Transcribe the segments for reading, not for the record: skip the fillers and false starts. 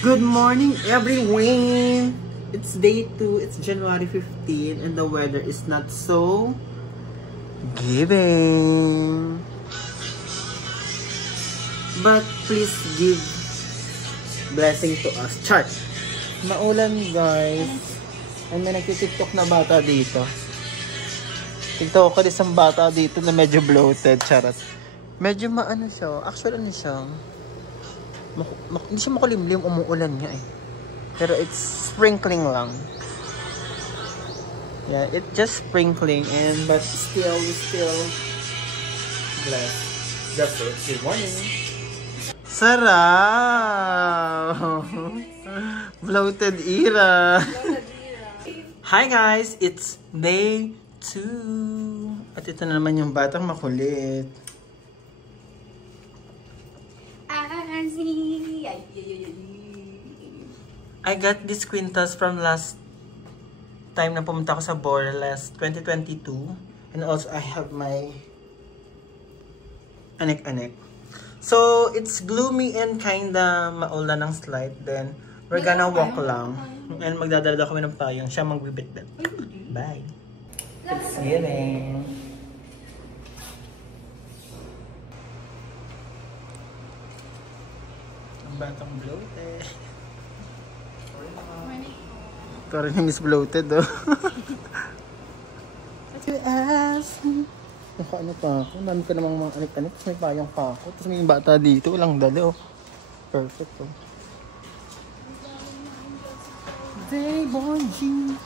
Good morning, everyone! It's day 2, it's January 15, and the weather is not so giving. But please give blessing to us. Chart! Maulan, guys. Ay, may nagtitiktok na bata dito. TikTok ko isang bata dito na medyo bloated. Charot. Medyo maano siya. Actually, ano siya? Hindi siya makulimlim, umuulan nga eh. Pero it's sprinkling lang. Yeah, it's just sprinkling and but still blessed. That's it. Good morning. Sarap! Bloated Ira. Hi guys, it's day 2. At ito na naman yung batang makulit. I got this quintas from last time na pumunta ko sa Bora last 2022. And also I have my anek-anek. So it's gloomy and kinda maulan ng slight. Then we're gonna walk lang. And magdadala kami ng payong. Siya magbibit-bit. Bye! It's healing. Ang batang bloated. Ito rin yung Miss Bloated, oh. What you ask? Ano pa ako? Dami ka namang mga anik-anik. May payong pa ako. Tapos may bata dito. Walang dali, oh. Perfect, oh. Day Bonji.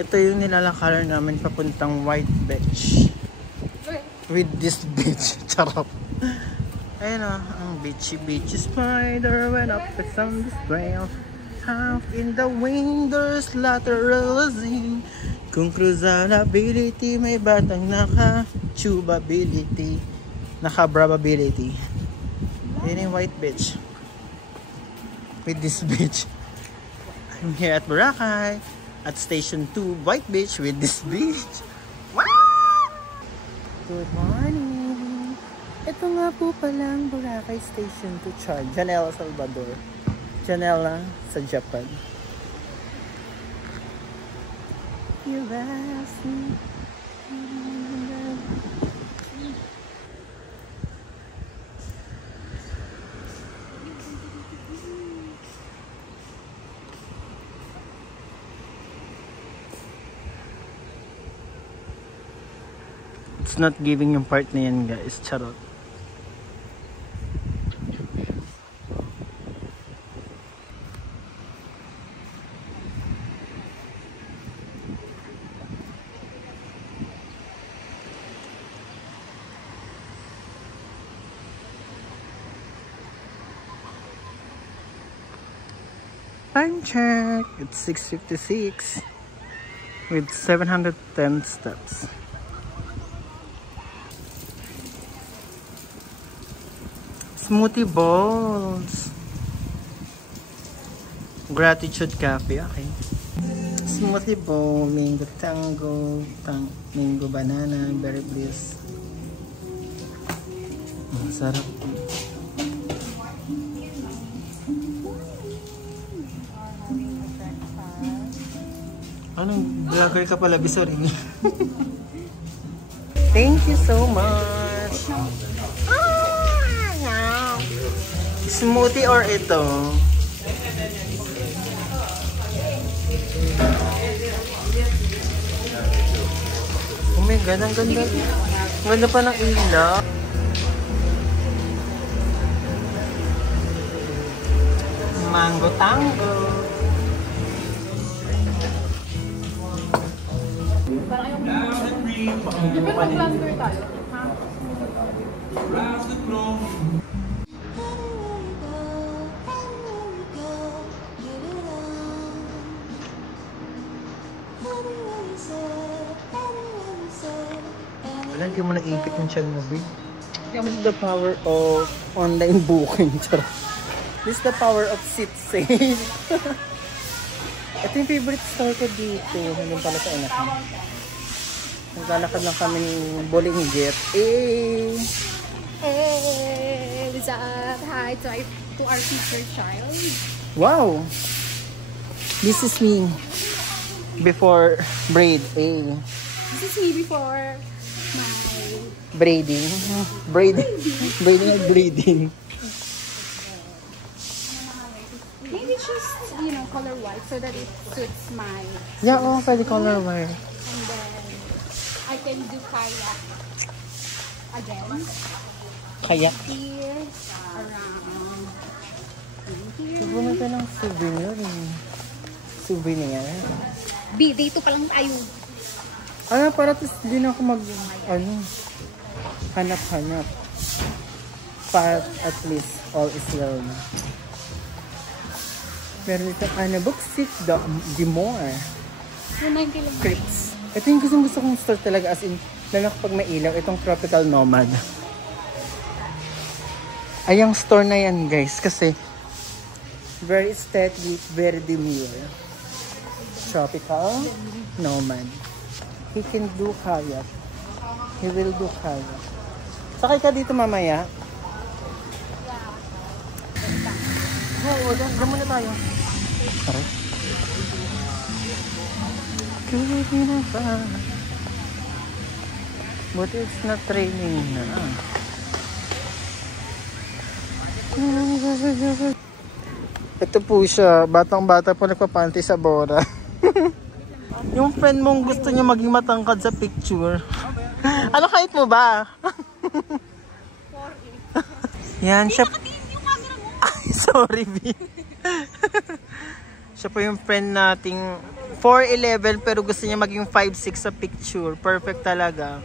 Ito yung nilalakaran namin papuntang White Beach. With this beach. Charot. Ayun o, ang beachy spider went up with some disgrace. Half in the wind, there's lateralism. Kung cruzability, may batang naka-tubability. Naka-brabability. Ayun yung White Beach. With this beach. I'm here at Boracay. At Station 2, White Beach with this beach. Wow! Good morning! Ito nga po palang Boracay Station 2 Char. Janela, Salvador. Janela sa Japan. You ask me. It's not giving yung part na yan, guys. Charot. Time check. It's 6:56 with 710 steps. Smoothie balls. Gratitude Cafe, okay. Smoothie bowl, mango tango, mango banana, berry bliss. Sarap. Anong vlogger ka pala, Bisori? Thank you so much. Smoothie or ito? Oh my God, ang ganda. Ang ganda pa ng ilaw. Mango tango. Mag-plaster tayo. Wala, hindi mo naipit yung tiyan mo, babe. This is the power of online booking. This is the power of seat sale. Ito yung favorite store ko dito. Hindi pala sa anak mo. Naglalakad lang kami ng Bolinggit. is hi to our future child. Wow! This is me before braid. Eh. This is me before my Braiding. Braiding. Braiding and braiding. maybe just, you know, color white so that it suits my, Yeah, oh, pwede color white. and then I can do kayak again. Kayak. Here, around here. Bumili ka ng souvenir. Souvenir. B, dito pa lang tayo. Ano, para tapos di na ako hanap-hanap. But at least all is well na. Pero ito, Booksy the more. 290 lang. Crepes. Ito yung gusto kong store talaga, as in, lalo kapag may ilaw, itong Tropical Nomad. Ay, ang store na yan, guys, kasi very aesthetic, very demure. Tropical Nomad. He can do kayak. He will do kayak. Sakay ka dito mamaya. Oo, dyan muna tayo. Tara. Kulit na ba? But it's not raining na. Ito po siya. Batang-bata po nagpapanty sa Bora. Yung friend mong gusto niya maging matangkad sa picture. Ano height mo ba? 4'8". Yan, siya. Ay, sorry, B. Siya po yung friend nating 4'11" pero gusto niya maging 5'6" sa picture. Perfect talaga.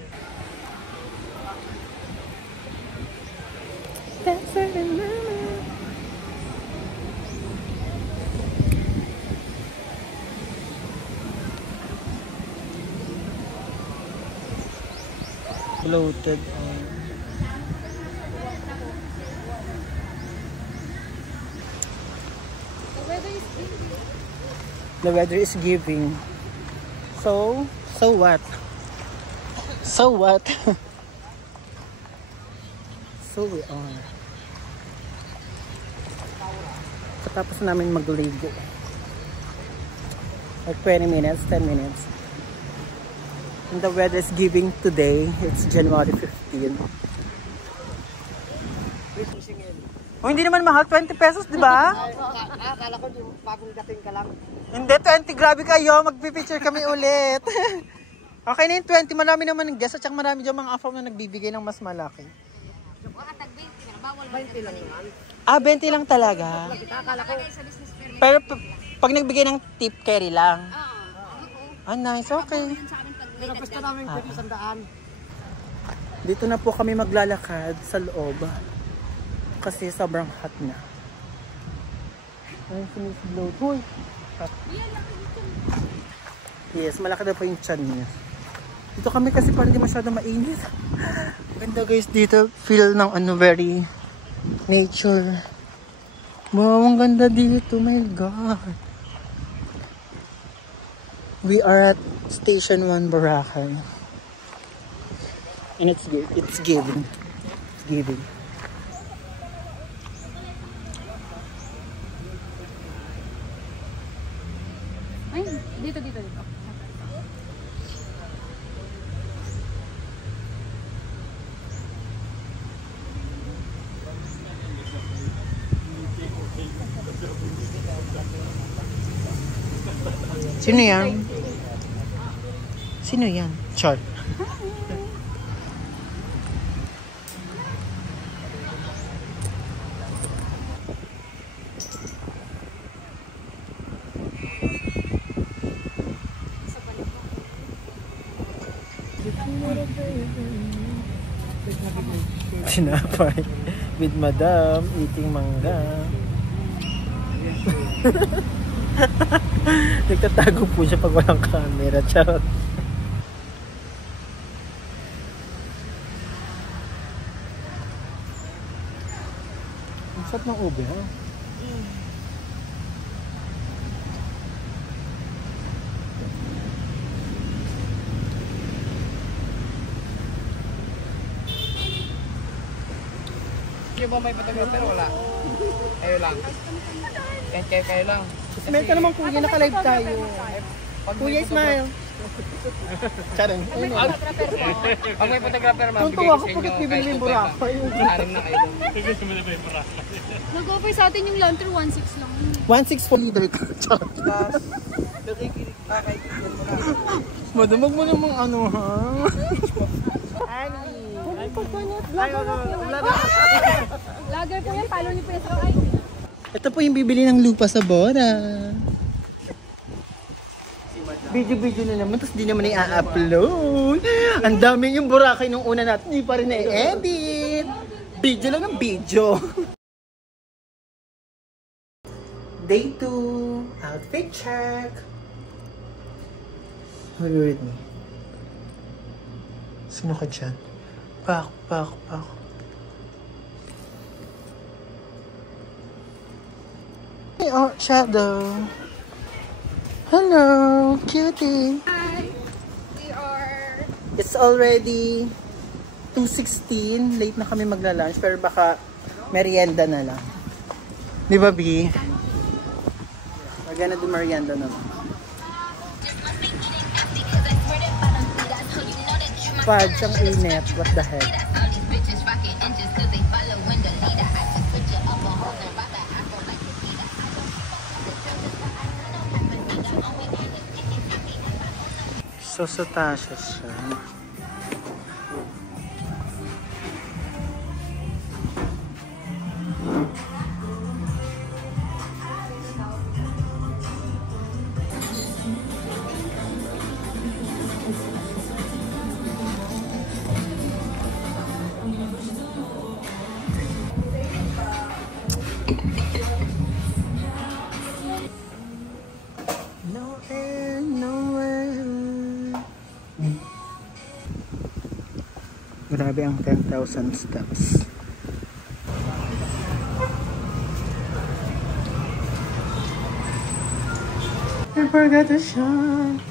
Floated on. The weather is giving. So what? So what? So we are. Katapos namin magligo. Like 20 minutes, 10 minutes. And the weather is giving today. It's January 15. Oh, hindi naman mahal. 20 pesos, di ba? Akala ko bagong dating ka lang. Hindi, 20. Grabe kayo. Magpipicture kami ulit. Okay na yung 20. Marami naman ng guest. At saka marami dyan mga afro na nagbibigay ng mas malaki. 20 lang naman. Ah, 20 lang talaga. Akala ko. Pero pag nagbigay ng tip, carry lang. Ah, nice. Okay. Pero gusto namin pwede sandaan. Dito na po kami maglalakad sa loob. Kasi sobrang hot na. Ay, sinislow. Hoy! Hot. Yes, malaki na po yung chan niya. Dito kami kasi parang di masyado mainit. Ganda guys dito. Feel ng very nature. Wow, ang ganda dito. My God. We are at Station 1 Boracay. And it's giving. It's giving. Ay, dito. Sino yan? Sino yan? Char. Sinapay with Madam eating mangga. Nagtatago po siya pag walang camera. Charot. Ang sarap ng ube, ha? niyo ba may photographer? Wala. Kayo lang. Kayo lang. Smile ka naman kuya, naka-live tayo. Kuya, smile. Charing. Pag may photographer, Tuntua ako pagkat bibili yung Boracay. Anim na kayo. Nag-offer sa atin yung lantern, 1.6 lang. 1.6 for leader ka. Charot. Madamag mo namang ano ha? Vlogger po yan, follow niyo po yan sa IG. Ito po yung bibili ng lupa sa Bora. Video na naman, tapos di naman i-upload. Ang dami yung Boracay nung una natin, di pa rin na-edit. Video lang ng video. Day 2, outfit check. Wait me. Sino ka dyan? Pak. Hey, oh, Shadow. Hello, cutie. Hi, we are... It's already 2:16. Late na kami magla-lunch, pero baka merienda na lang. Di ba, B? We're gonna do merienda na lang. Fudge, ang init. What the heck? So, sa Tasha siya. Grabe ang 10,000 steps. I forgot to shine.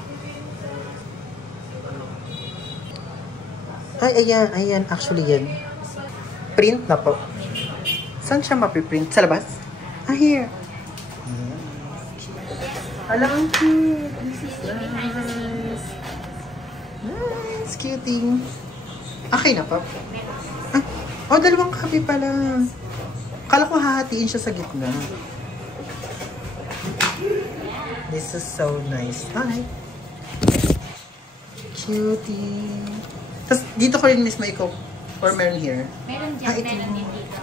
Ay, ayan. Actually, yan. Print na po. Saan siya mapiprint? Sa labas? Ah, here. Alam, ang cute. This is nice. Nice, cutie. Okay na pa. Ah, oh, dalawang copy pala. Kala ko hahatiin siya sa gitna. This is so nice. Hi. Cutie. Tapos dito ko rin mismo ikaw. Or meron here? Meron dyan, meron din dito.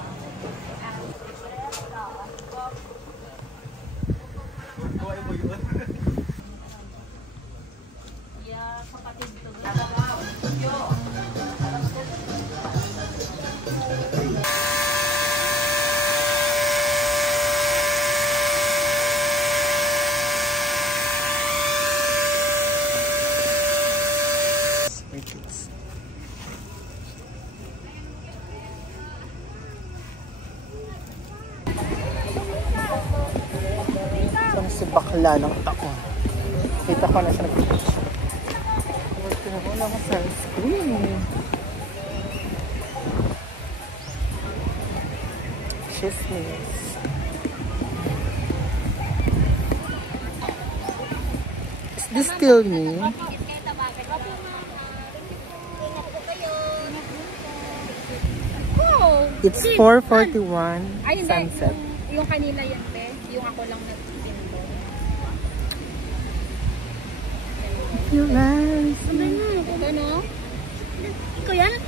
Si bakla ng taon. Kita ko na siya nag-picture. Wala ko sunscreen. Chismis. Is this still me? Oh! It's 4:41 sunset. Yung kanila yan, be. Yung ako lang nagpinto. You guys. Ito, no? Ikaw yan?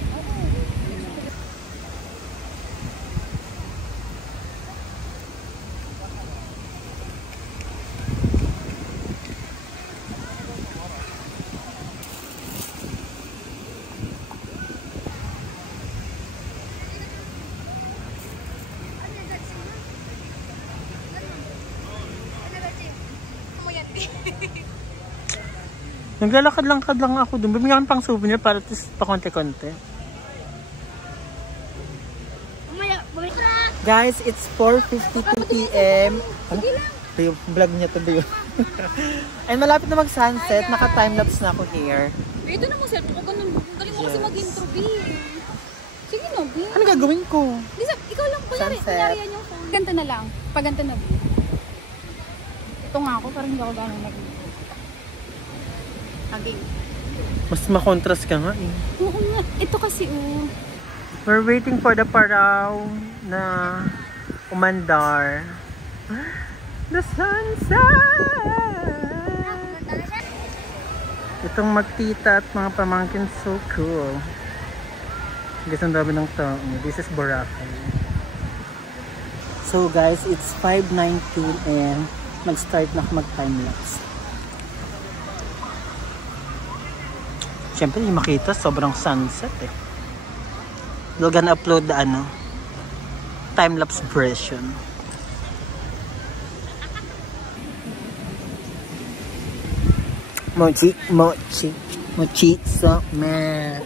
Naglalakad-langkad lang ako doon. Bumili kami pang souvenir para pa konti-konti. Guys, it's 4:52 p.m. Ano? Yung vlog niya to ba yun? And malapit na mag-sunset. Naka-timelapse na ako here. Ito na mo, sir. Galing mo kasi mag-intro, B. Sige no, B. Ano gagawin ko? Ikaw lang, kunyari yan yung phone. Ganto na lang. Pag ganto na, B. Ito nga ako, parang hindi ako gano'n nag-B. Again. Mas makontrast ka nga eh. Oo nga. Ito kasi, We're waiting for the paraw na umandar. The sunset! Itong magtita at mga pamangkin, so cool. Guys, ang dami ng tao. This is Boracay. So guys, it's 5:19 and nag-start na ako mag-timelapse. Siyempre, yung makita, sobrang sunset eh. We're gonna upload the time-lapse version. Mochi, so meh.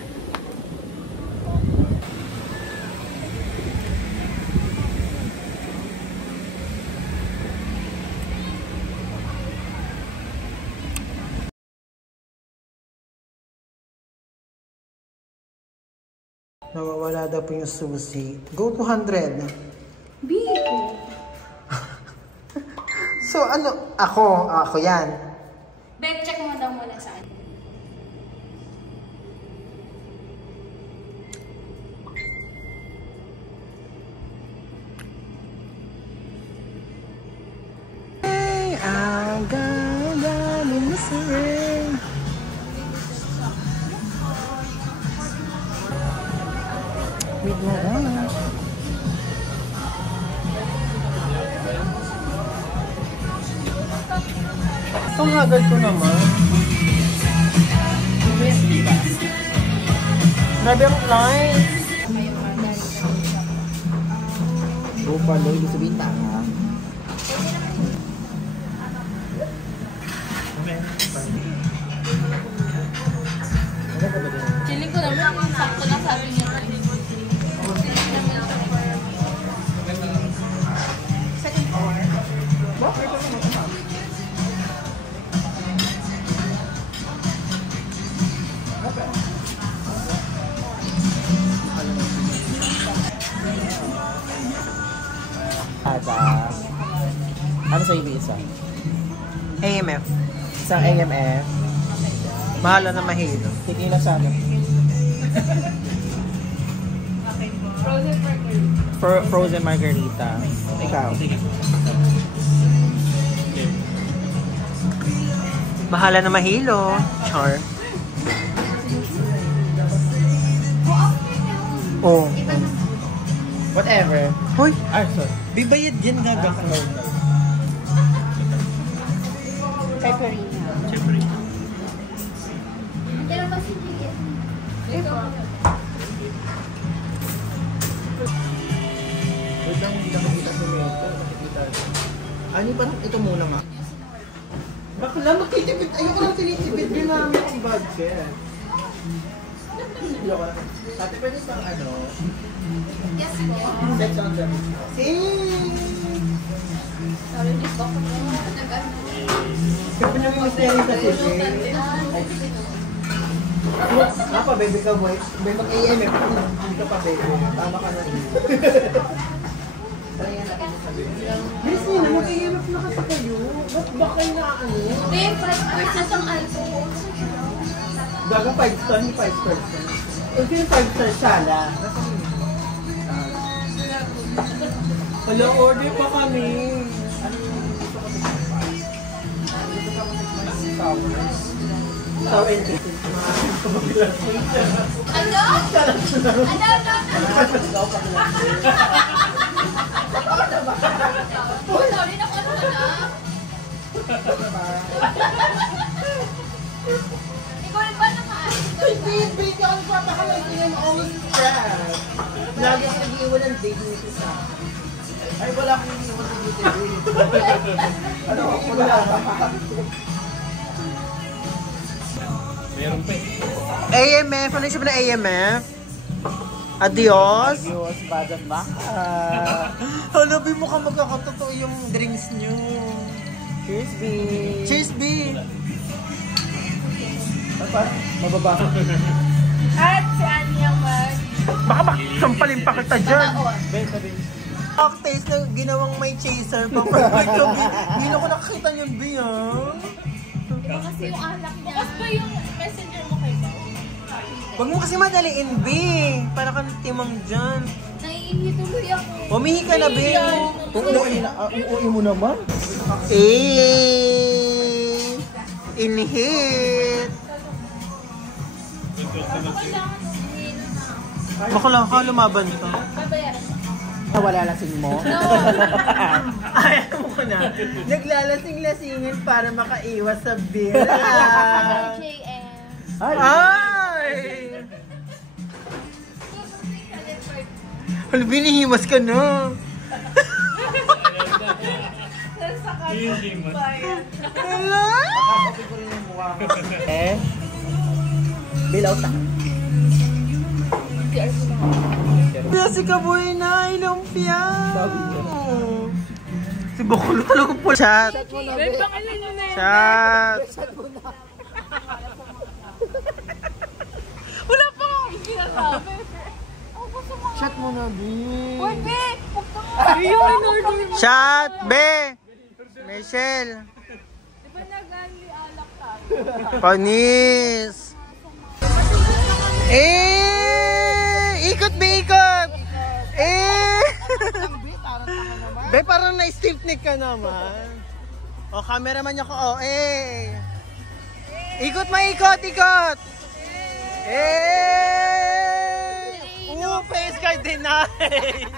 Nawawala daw po yung susi. Go 200. B. So ano? Ako yan. Bet, check mo daw muna saan. Hey, I'm gonna miss you. Itong hagal ko naman. Grabe ang lights. Bupalo, ibig sabihin tanga. Feeling ko naman yung sakto na sabi niya. Second hour. Ano sa isa? AMF. Isang AMF. Mahala na mahilo. Hindi na sa amin. Frozen margarita. Ikaw. Mahala na mahilo. Char. Oh. Whatever. Hoy, Sorry. bibayad din gagawin. Pepperina. Pero kasi ito. Wait lang, hindi na makita sa meto. Ano parang ito muna nga. Bakla, magtitipid. Ayoko lang tinitipid din namin ang budget. Ayoko lang. Ate, pwede pang Yes po. sex on them. Sorry, di ko ako nag-ano. Kasi namin mas nari sa sisi. Apa, baby ka boy. May mag-AM eh. Hindi ka pa baby. Tama ka na rin. Miss Nina, mag-AM na kasi kayo. Ba't ba kayo na ano? Hindi, 5 hours na siyang alcohol. Gaga 5 star, hindi 5 star. Ito yung 5 star sala. Hello, order pa kami. Sour and chicken. Ano? Oh, sorry na ko na. Ikaw rin ba naman? Hindi, hindi ako nagpapakalag yung almost crab. Lagi ako nag-iwan ng date nito sa ay, wala akong iniwan ng date. Ano, wala ba? Meron pa AMF, ano yung sabi na AMF? Adios? Adios, badang baka. Halabi mo ka magkakatotoo yung drinks nyo. Cheers, B. Cheers, B! Parang mababa. At si Anya mag Baka sampalin pa kita dyan. Cocktails na ginawang may chaser pa. Hindi na ko nakakita yung B, ah. Iba kasi yung alak niya. Bukas pa yung messenger mo kay Pao. Huwag mo kasi madaliin, B. Para ka timang dyan. Naiihi tuloy ako. Umihi ka na, B. Uuwi mo naman. Inhit. Bakla ka, lumaban to. Babayaran mo. Wala lasing mo? Ayaw mo na. Naglalasing-lasingin para makaiwas sa bill. JM. Ay! Hala, binihimas ka na. Hala? Bill out na. Kaya si Kaboy na, ilumpia. Si Bokolo ka lang po. Chat. Chat. Wala pa akong sinasabi. Chat mo na, B. Pwede! Yung in-order mo. Chat, be. Michelle. Di ba nag-only alak tayo? Panis. Ikot, be, ikot. Be, parang na-stiffneck ka naman. O, cameraman niya ko, Ikot, maikot, ikot. Face card denied.